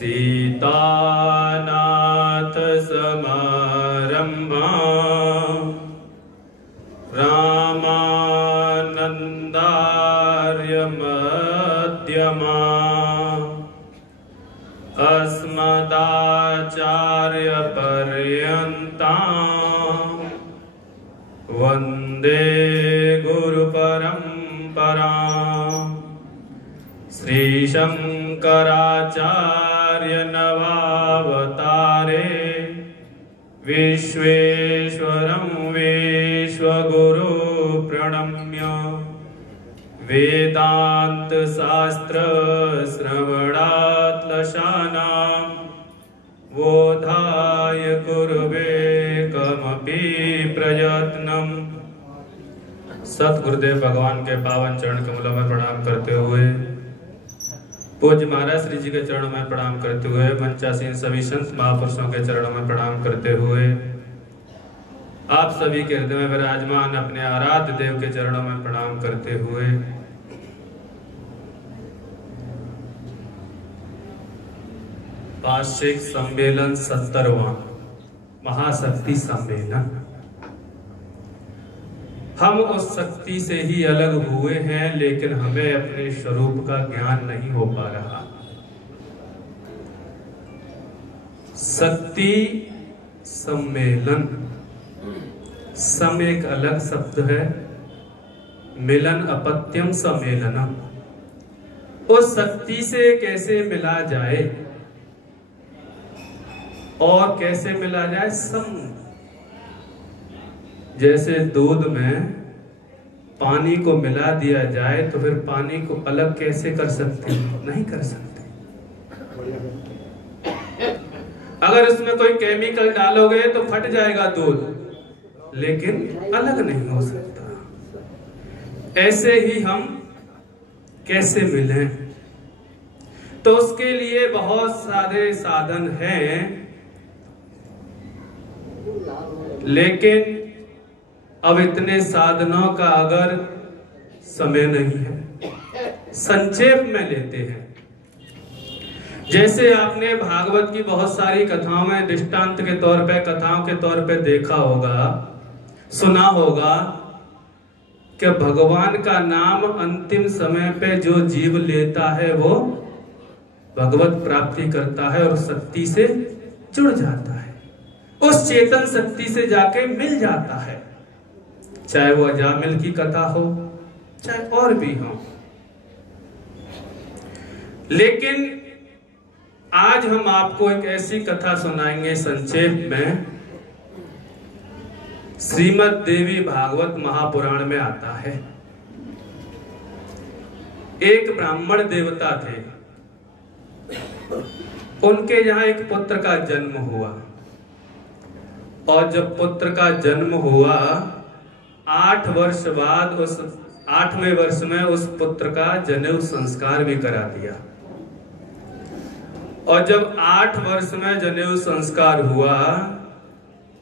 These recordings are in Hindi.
सीतानाथ समारंभा रामानंदार्य मध्यमा अस्मदाचार्य पर्यन्ता वंदे गुरु परंपरा। श्री शंकराचार्य नवावतारे विश्वेश्वरं विश्वगुरु प्रणम्य वेदांत शास्त्र श्रवणात्लशानां बोधाय कुर्वे कमपि प्रयत्नम्। सतगुरुदेव भगवान के पावन चरण कमलों में प्रणाम करते हुए, पूज्य महाराज श्री जी के चरणों में प्रणाम करते हुए, मंचासीन सभी संत महापुरुषों के चरणों में प्रणाम करते हुए, आप सभी के हृदय में विराजमान अपने आराध्य देव के चरणों में प्रणाम करते हुए, वार्षिक सम्मेलन 70वां महाशक्ति सम्मेलन। हम उस शक्ति से ही अलग हुए हैं, लेकिन हमें अपने स्वरूप का ज्ञान नहीं हो पा रहा। शक्ति सम्मेलन, सम एक अलग शब्द है, मिलन अपत्यम सम्मेलनम। उस शक्ति से कैसे मिला जाए और कैसे मिला जाए? सम। जैसे दूध में पानी को मिला दिया जाए तो फिर पानी को अलग कैसे कर सकते? नहीं कर सकते। अगर उसमें कोई केमिकल डालोगे तो फट जाएगा दूध, लेकिन अलग नहीं हो सकता। ऐसे ही हम कैसे मिलें? तो उसके लिए बहुत सारे साधन हैं, लेकिन अब इतने साधनों का अगर समय नहीं है, संक्षेप में लेते हैं। जैसे आपने भागवत की बहुत सारी कथाओं में दृष्टांत के तौर पे, कथाओं के तौर पे देखा होगा, सुना होगा कि भगवान का नाम अंतिम समय पे जो जीव लेता है वो भगवत प्राप्ति करता है और शक्ति से जुड़ जाता है, उस चेतन शक्ति से जाके मिल जाता है। चाहे वो अजामिल की कथा हो, चाहे और भी हो। लेकिन आज हम आपको एक ऐसी कथा सुनाएंगे संक्षेप में। श्रीमद् देवी भागवत महापुराण में आता है, एक ब्राह्मण देवता थे, उनके यहाँ एक पुत्र का जन्म हुआ। और जब पुत्र का जन्म हुआ, 8 वर्ष बाद उस 8वें वर्ष में उस पुत्र का जनेऊ संस्कार भी करा दिया। और जब 8 वर्ष में जनेऊ संस्कार हुआ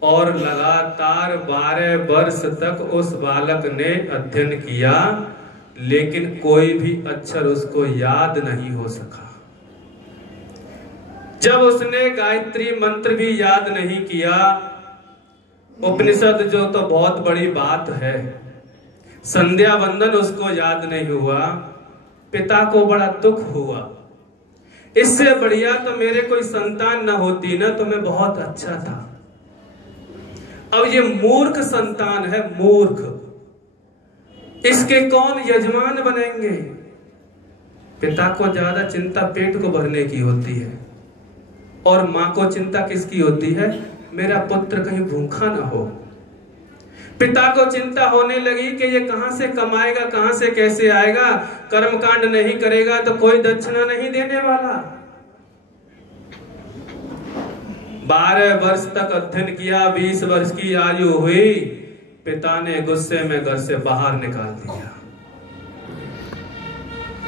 और लगातार 12 वर्ष तक उस बालक ने अध्ययन किया, लेकिन कोई भी अक्षर उसको याद नहीं हो सका। जब उसने गायत्री मंत्र भी याद नहीं किया, उपनिषद जो तो बहुत बड़ी बात है, संध्या वंदन उसको याद नहीं हुआ, पिता को बड़ा दुख हुआ। इससे बढ़िया तो मेरे कोई संतान न होती ना, तो मैं बहुत अच्छा था। अब ये मूर्ख संतान है, मूर्ख, इसके कौन यजमान बनेंगे? पिता को ज्यादा चिंता पेट को भरने की होती है, और माँ को चिंता किसकी होती है? मेरा पुत्र कहीं भूखा ना हो। पिता को चिंता होने लगी कि ये कहां से कमाएगा, कहां से कैसे आएगा, कर्मकांड नहीं करेगा तो कोई दक्षिणा नहीं देने वाला। 12 वर्ष तक अध्ययन किया, 20 वर्ष की आयु हुई, पिता ने गुस्से में घर से बाहर निकाल दिया,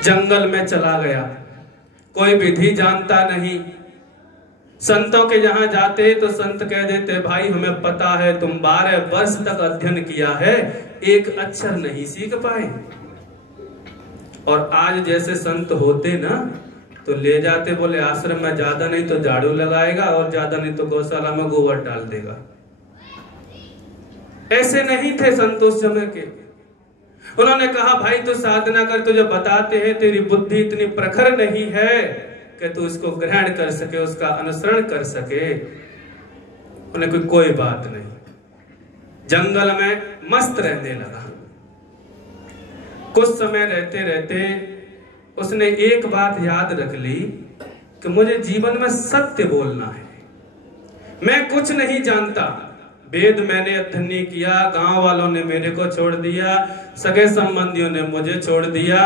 जंगल में चला गया। कोई विधि जानता नहीं। संतों के जहां जाते तो संत कह देते, भाई हमें पता है तुम 12 वर्ष तक अध्ययन किया है, एक अक्षर नहीं सीख पाए। और आज जैसे संत होते ना, तो ले जाते, बोले आश्रम में ज्यादा नहीं तो झाड़ू लगाएगा और ज्यादा नहीं तो गौशाला में गोबर डाल देगा। ऐसे नहीं थे संतोष जमे के। उन्होंने कहा भाई तू साधना कर, तुझे बताते हैं तेरी बुद्धि इतनी प्रखर नहीं है कि तू इसको ग्रहण कर सके, उसका अनुसरण कर सके। उन्हें कोई बात नहीं, जंगल में मस्त रहने लगा। कुछ समय रहते रहते उसने एक बात याद रख ली कि मुझे जीवन में सत्य बोलना है। मैं कुछ नहीं जानता, वेद मैंने अध्ययन नहीं किया, गांव वालों ने मेरे को छोड़ दिया, सगे संबंधियों ने मुझे छोड़ दिया।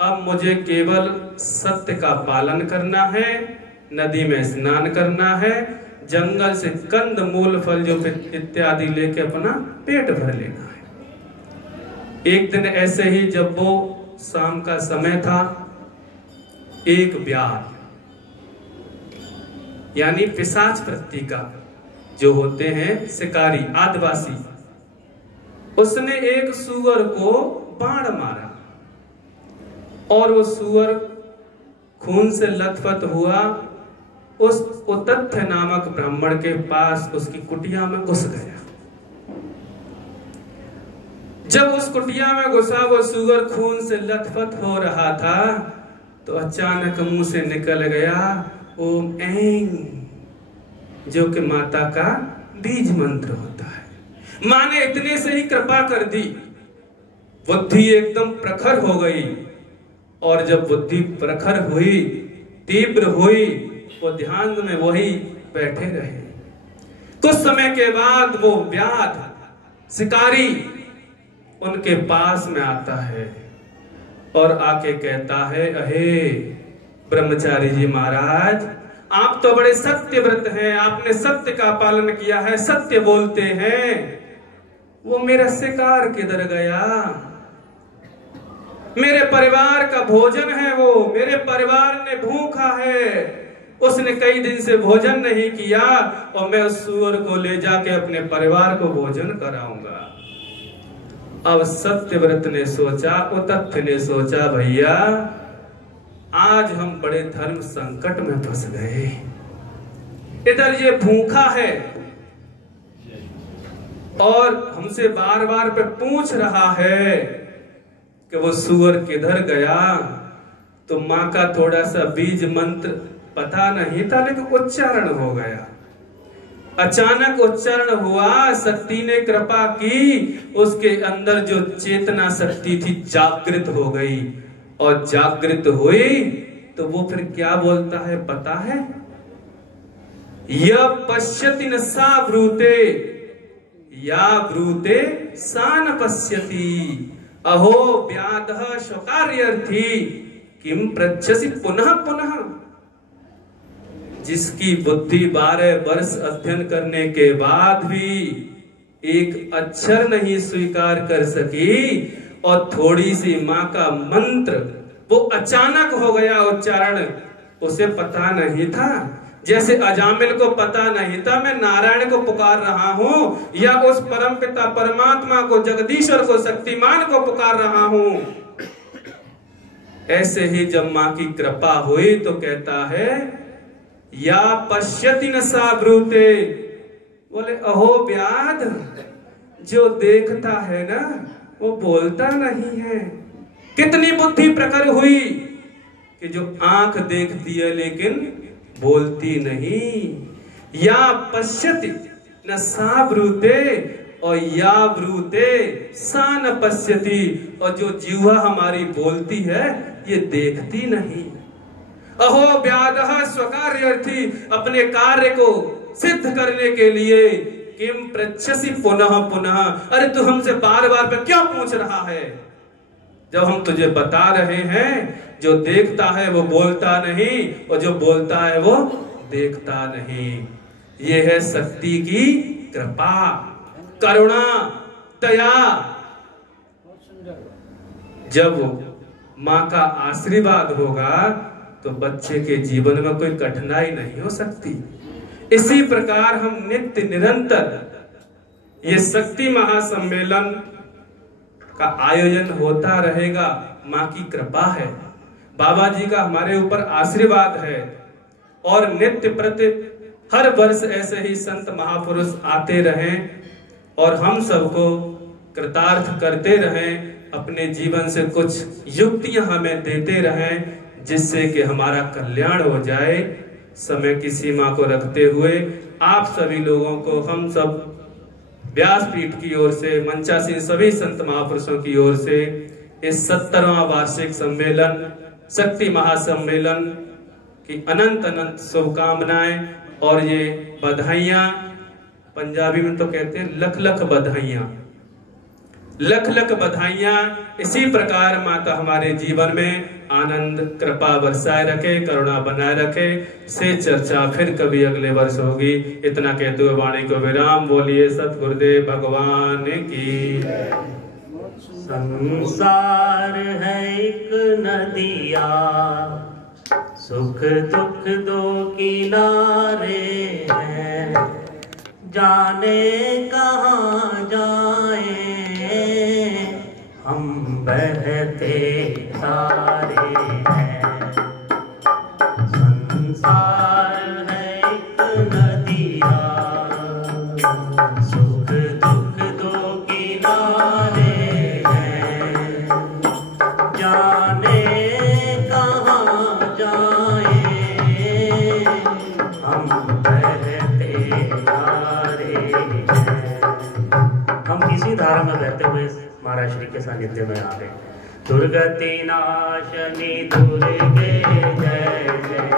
अब मुझे केवल सत्य का पालन करना है, नदी में स्नान करना है, जंगल से कंद मूल फल जो इत्यादि लेके अपना पेट भर लेना है। एक दिन ऐसे ही जब वो शाम का समय था, एक व्याध यानी पिशाच वृत्ति का जो होते हैं शिकारी आदिवासी, उसने एक सूअर को बाण मारा और वो सूअर खून से लथपथ हुआ। उस उतथ्य नामक ब्राह्मण के पास उसकी कुटिया में घुस गया। जब उस कुटिया में घुसा, वो सूअर खून से लथपथ हो रहा था, तो अचानक मुंह से निकल गया ओम ऐं, जो कि माता का बीज मंत्र होता है। मां ने इतने से ही कृपा कर दी, बुद्धि एकदम प्रखर हो गई। और जब बुद्धि प्रखर हुई, तीव्र हुई, वो ध्यान में वही बैठे रहे। कुछ समय के बाद वो व्याध शिकारी उनके पास में आता है और आके कहता है, अहे ब्रह्मचारी जी महाराज, आप तो बड़े सत्यव्रत हैं, आपने सत्य का पालन किया है, सत्य बोलते हैं। वो मेरा शिकार किधर गया? मेरे परिवार का भोजन है वो, मेरे परिवार ने भूखा है, उसने कई दिन से भोजन नहीं किया और मैं उस सूअर को ले जाके अपने परिवार को भोजन कराऊंगा। अब सत्यव्रत ने सोचा, उतथ्य ने सोचा, भैया आज हम बड़े धर्म संकट में फंस गए। इधर ये भूखा है और हमसे बार बार पे पूछ रहा है कि वो सूअर किधर गया। तो माँ का थोड़ा सा बीज मंत्र पता नहीं था, लेकिन उच्चारण हो गया। अचानक उच्चारण हुआ, शक्ति ने कृपा की, उसके अंदर जो चेतना शक्ति थी जागृत हो गई। और जागृत हुई तो वो फिर क्या बोलता है पता है? य पश्यति न सा ब्रूते, या ब्रूते सा न पश्यति, अहो व्याधः स्वकार्यर्थी किम पृच्छसि पुनः पुनः। जिसकी बुद्धि 12 वर्ष अध्ययन करने के बाद भी एक अक्षर नहीं स्वीकार कर सकी और थोड़ी सी माँ का मंत्र वो अचानक हो गया उच्चारण, उसे पता नहीं था। जैसे अजामिल को पता नहीं था मैं नारायण को पुकार रहा हूँ या उस परमपिता परमात्मा को, जगदीश्वर को, शक्तिमान को पुकार रहा हूँ। ऐसे ही जब माँ की कृपा हुई तो कहता है या पश्यति न सा ब्रूते, बोले अहो व्याध, जो देखता है ना वो बोलता नहीं है। कितनी बुद्धि प्रखर हुई कि जो आंख देखती है लेकिन बोलती नहीं। या पश्यति न सा ब्रूते और या ब्रूते सा न पश्यति, और जो जीवा हमारी बोलती है ये देखती नहीं। अहो व्याधः स्वकार्यर्थी, अपने कार्य को सिद्ध करने के लिए किम पृच्छसि पुनः पुनः, अरे तू हमसे बार बार पे क्यों पूछ रहा है? जब हम तुझे बता रहे हैं जो देखता है वो बोलता नहीं और जो बोलता है वो देखता नहीं। ये है शक्ति की कृपा, करुणा, दया। जब माँ का आशीर्वाद होगा तो बच्चे के जीवन में कोई कठिनाई नहीं हो सकती। इसी प्रकार हम नित्य निरंतर ये शक्ति महासम्मेलन का आयोजन होता रहेगा। माँ की कृपा है। बाबा जी का हमारे ऊपर आशीर्वाद है और नित्य प्रति हर वर्ष ऐसे ही संत महापुरुष आते रहें और हम सबको कृतार्थ करते रहें, अपने जीवन से कुछ युक्तियां हमें देते रहें जिससे कि हमारा कल्याण हो जाए। समय की सीमा को रखते हुए आप सभी लोगों को हम सब व्यासपीठ की ओर से, मंचासीन सभी संत महापुरुषों की ओर से इस 70वां वार्षिक सम्मेलन, शक्ति महासम्मेलन की अनंत अनंत शुभकामनाएं और ये बधाइयां। पंजाबी में तो कहते हैं लख लख बधाइयां, लख लख बधाइयां। इसी प्रकार माता हमारे जीवन में आनंद कृपा बरसाए रखे, करुणा बनाए रखे। से चर्चा फिर कभी अगले वर्ष होगी। इतना कहते हुए वाणी को विराम। बोलिए सतगुरुदेव भगवान की। संसार है एक नदिया, सुख दुख दो किनारे हैं, जाने कहाँ जाए हम बहते तारे हैं। संसार है एक नदिया, सुख दुख दो किनारे हैं, जाने कहाँ जाए हम बहते तारे हैं। हम किसी धारा में बहते हुए महाराज श्री के सानिध्य में आ गए। दुर्गति नाशनी दुर्गे जय जय,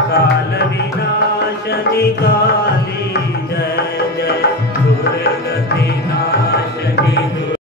काल विनाशनी काली जय जय, दुर्गति नाशनी